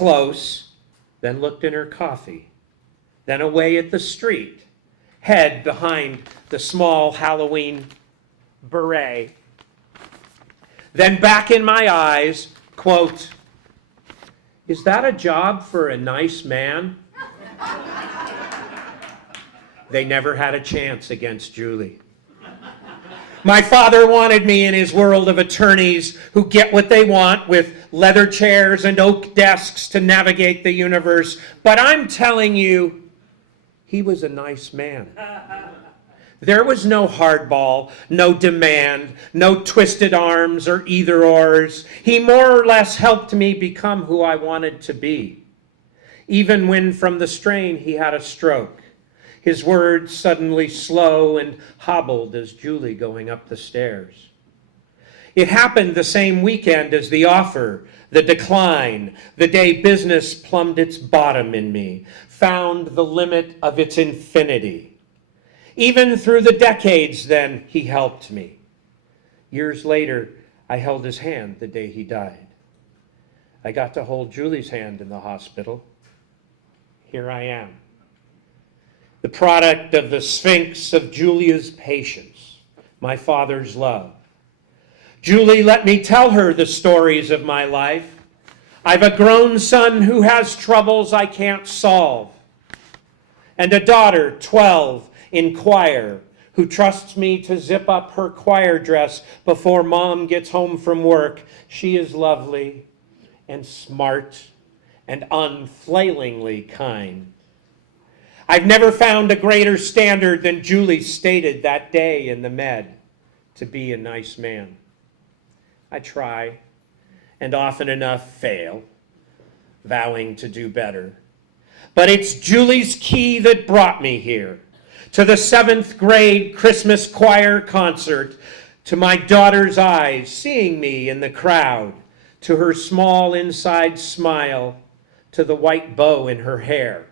close, then looked in her coffee, then away at the street, head behind the small Halloween beret, then back in my eyes, quote, "Is that a job for a nice man?" They never had a chance against Julie. My father wanted me in his world of attorneys who get what they want with leather chairs and oak desks to navigate the universe. But I'm telling you, he was a nice man. There was no hardball, no demand, no twisted arms or either ors. He more or less helped me become who I wanted to be. Even when from the strain he had a stroke. His words suddenly slow and hobbled as Julie going up the stairs. It happened the same weekend as the offer, the decline, the day business plumbed its bottom in me, found the limit of its infinity. Even through the decades then, he helped me. Years later, I held his hand the day he died. I got to hold Julie's hand in the hospital. Here I am. The product of the sphinx of Julia's patience, my father's love. Julie let me tell her the stories of my life. I've a grown son who has troubles I can't solve, and a daughter, 12, in choir, who trusts me to zip up her choir dress before mom gets home from work. She is lovely and smart and unflailingly kind. I've never found a greater standard than Julie stated that day in the med, to be a nice man. I try, and often enough fail, vowing to do better. But it's Julie's key that brought me here, to the 7th grade Christmas choir concert, to my daughter's eyes seeing me in the crowd, to her small inside smile, to the white bow in her hair,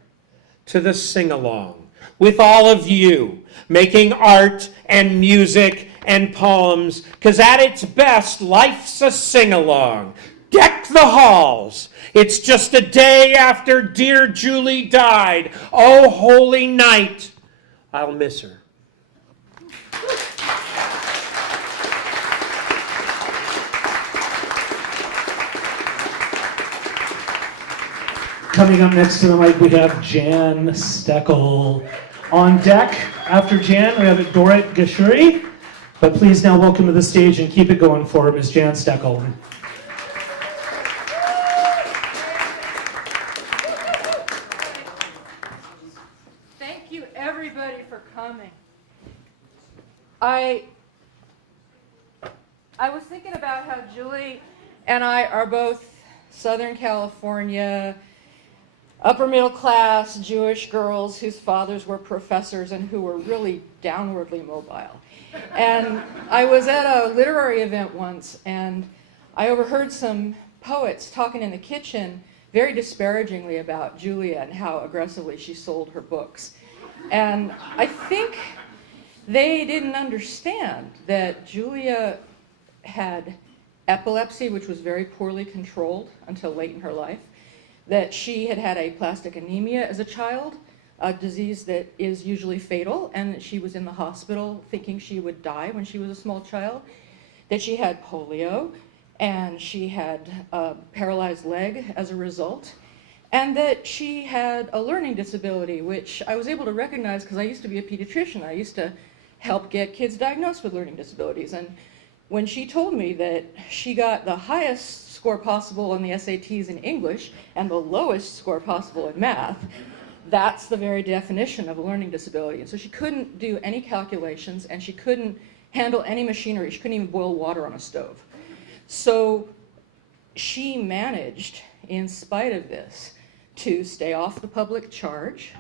to the sing-along with all of you, making art and music and poems, because at its best, life's a sing-along. Deck the halls. It's just a day after dear Julie died. Oh, holy night. I'll miss her. Coming up next to the mic, we have Jan Steckel. On deck, after Jan, we have Dorit Gashuri. But please now welcome to the stage and keep it going for Ms. Jan Steckel. Thank you, everybody, for coming. I was thinking about how Julie and I are both Southern California, upper middle class Jewish girls whose fathers were professors and who were really downwardly mobile. And I was at a literary event once, and I overheard some poets talking in the kitchen very disparagingly about Julia and how aggressively she sold her books. And I think they didn't understand that Julia had epilepsy, which was very poorly controlled until late in her life, that she had had aplastic anemia as a child, a disease that is usually fatal, and that she was in the hospital thinking she would die when she was a small child, that she had polio, and she had a paralyzed leg as a result, and that she had a learning disability, which I was able to recognize because I used to be a pediatrician. I used to help get kids diagnosed with learning disabilities. And when she told me that she got the highest score possible on the SATs in English and the lowest score possible in math, that's the very definition of a learning disability. And so she couldn't do any calculations, and she couldn't handle any machinery. She couldn't even boil water on a stove. So she managed, in spite of this, to stay off the public charge,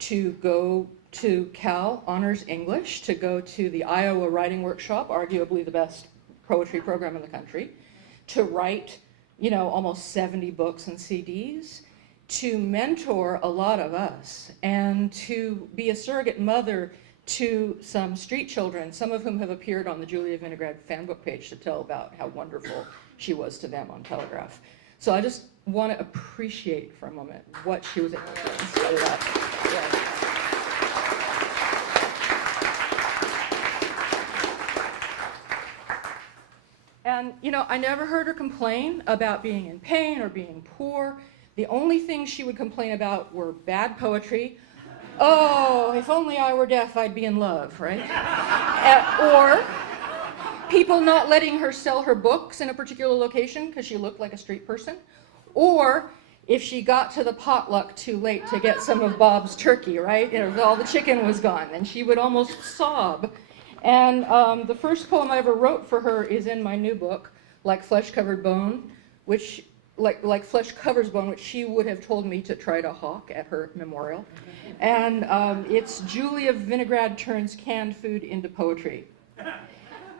to go to Cal Honors English, to go to the Iowa Writing Workshop, arguably the best poetry program in the country, to write, almost 70 books and CDs, to mentor a lot of us, and to be a surrogate mother to some street children, some of whom have appeared on the Julia Vinograd fan book page to tell about how wonderful she was to them on Telegraph. So I just want to appreciate for a moment what she was able to instead of that. Yeah. And, you know, I never heard her complain about being in pain or being poor. The only things she would complain about were bad poetry. Oh, if only I were deaf, I'd be in love, right? Or people not letting her sell her books in a particular location because she looked like a street person. Or if she got to the potluck too late to get some of Bob's turkey, right? You know, all the chicken was gone, and she would almost sob. And the first poem I ever wrote for her is in my new book, Like Flesh Covered Bone, which like Flesh Covers Bone, which she would have told me to try to hawk at her memorial. And it's Julia Vinograd turns canned food into poetry.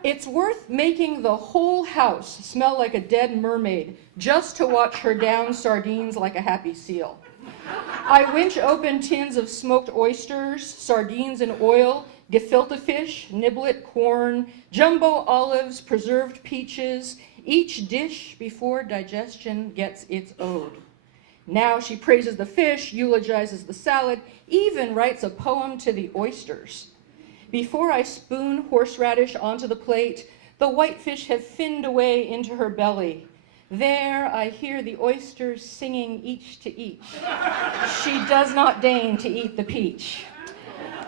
It's worth making the whole house smell like a dead mermaid just to watch her down sardines like a happy seal. I winch open tins of smoked oysters, sardines in oil, gefilte fish, niblet corn, jumbo olives, preserved peaches, each dish before digestion gets its ode. Now she praises the fish, eulogizes the salad, even writes a poem to the oysters. Before I spoon horseradish onto the plate, the whitefish have finned away into her belly. There I hear the oysters singing each to each. She does not deign to eat the peach.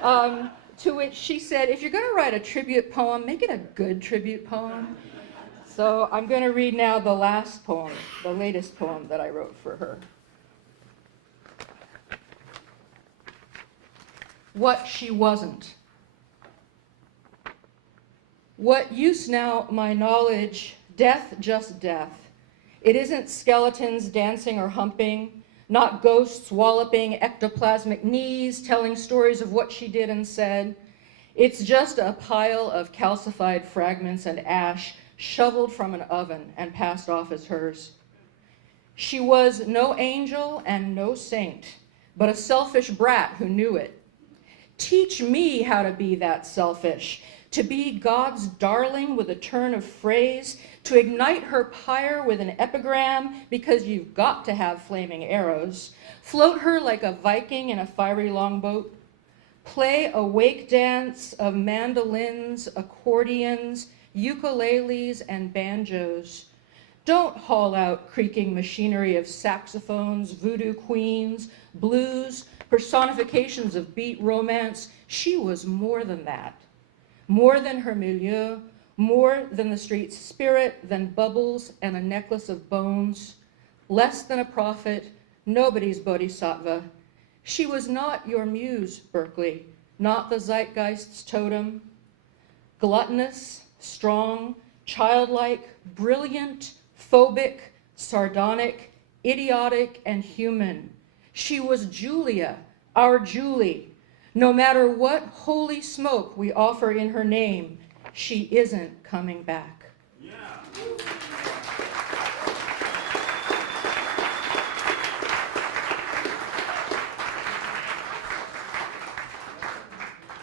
To which she said, if you're going to write a tribute poem, make it a good tribute poem. So I'm going to read now the last poem, the latest poem that I wrote for her. What she wasn't. What use now my knowledge, death just death. It isn't skeletons dancing or humping, not ghosts walloping ectoplasmic knees, telling stories of what she did and said. It's just a pile of calcified fragments and ash shoveled from an oven and passed off as hers. She was no angel and no saint, but a selfish brat who knew it. Teach me how to be that selfish, to be God's darling with a turn of phrase, to ignite her pyre with an epigram because you've got to have flaming arrows, float her like a Viking in a fiery longboat, play a wake dance of mandolins, accordions, ukuleles, and banjos. Don't haul out creaking machinery of saxophones, voodoo queens, blues, personifications of beat romance. She was more than that. More than her milieu, more than the street's spirit, than bubbles and a necklace of bones. Less than a prophet, nobody's bodhisattva. She was not your muse, Berkeley, not the zeitgeist's totem. Gluttonous, strong, childlike, brilliant, phobic, sardonic, idiotic, and human. She was Julia, our Julie. No matter what holy smoke we offer in her name, she isn't coming back. Yeah.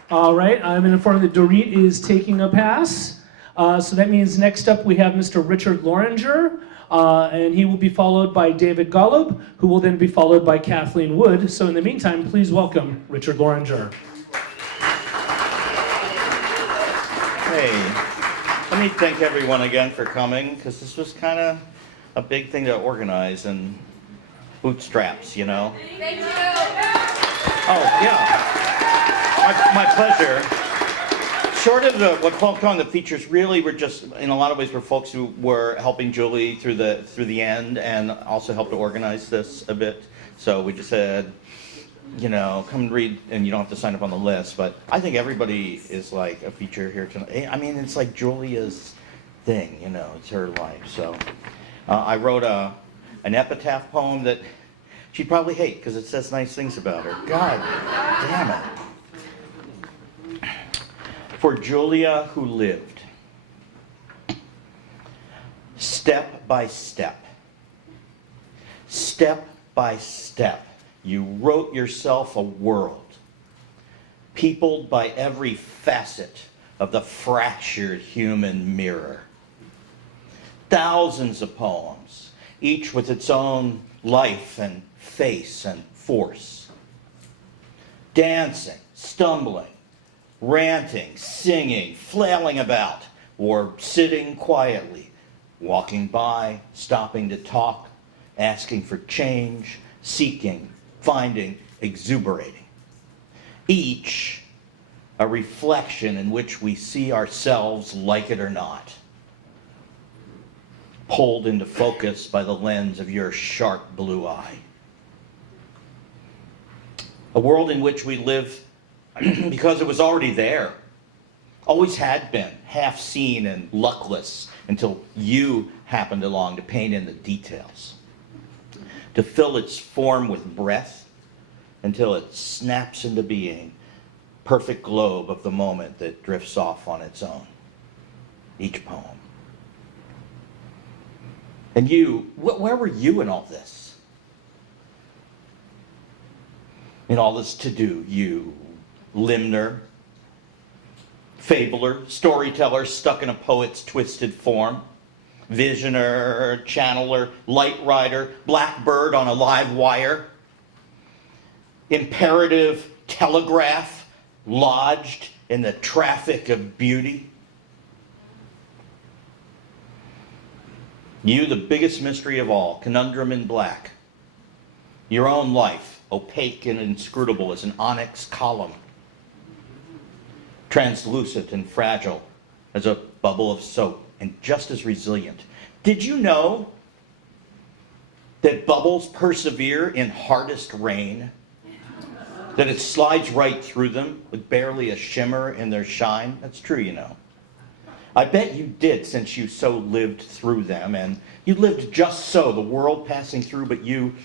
All right, I'm informed that Dorit is taking a pass. So that means next up we have Mr. Richard Loringer, and he will be followed by David Golub, who will then be followed by Kathleen Wood. So in the meantime, please welcome Richard Loringer. Hey, let me thank everyone again for coming, because this was kind of a big thing to organize and bootstraps, you know? Thank you. Oh, yeah. My pleasure. Short of what folks on the features really were just, in a lot of ways, were folks who were helping Julie through the end and also helped to organize this a bit. So we just said, you know, come and read, and you don't have to sign up on the list. But I think everybody is like a feature here tonight. I mean, it's like Julia's thing, you know, it's her life. So I wrote an epitaph poem that she'd probably hate because it says nice things about her. God damn it. For Julia who lived. Step by step, you wrote yourself a world, peopled by every facet of the fractured human mirror. Thousands of poems, each with its own life and face and force. Dancing, stumbling, ranting, singing, flailing about, or sitting quietly, walking by, stopping to talk, asking for change, seeking, finding, exuberating. Each a reflection in which we see ourselves, like it or not, pulled into focus by the lens of your sharp blue eye. A world in which we live because it was already there, always had been, half seen and luckless until you happened along to paint in the details, to fill its form with breath until it snaps into being, perfect globe of the moment that drifts off on its own, each poem. And you, where were you in all this? In all this to-do, you, limner, fabler, storyteller stuck in a poet's twisted form, visioner, channeler, light rider, blackbird on a live wire, imperative telegraph lodged in the traffic of beauty. You, the biggest mystery of all, conundrum in black. Your own life, opaque and inscrutable as an onyx column. Translucent and fragile as a bubble of soap, and just as resilient. Did you know that bubbles persevere in hardest rain? That it slides right through them with barely a shimmer in their shine? That's true, you know. I bet you did, since you so lived through them, and you lived just so, the world passing through, but you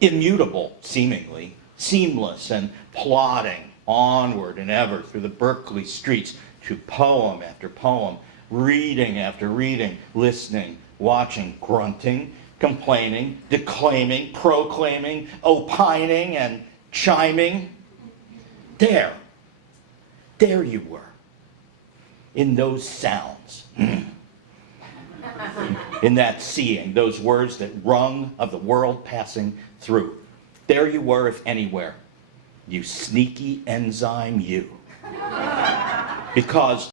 immutable, seemingly, seamless and plodding onward and ever through the Berkeley streets to poem after poem, reading after reading, listening, watching, grunting, complaining, declaiming, proclaiming, opining, and chiming. There you were, in those sounds, in that seeing, those words that rung of the world passing through. There you were, if anywhere, you sneaky enzyme, you. Because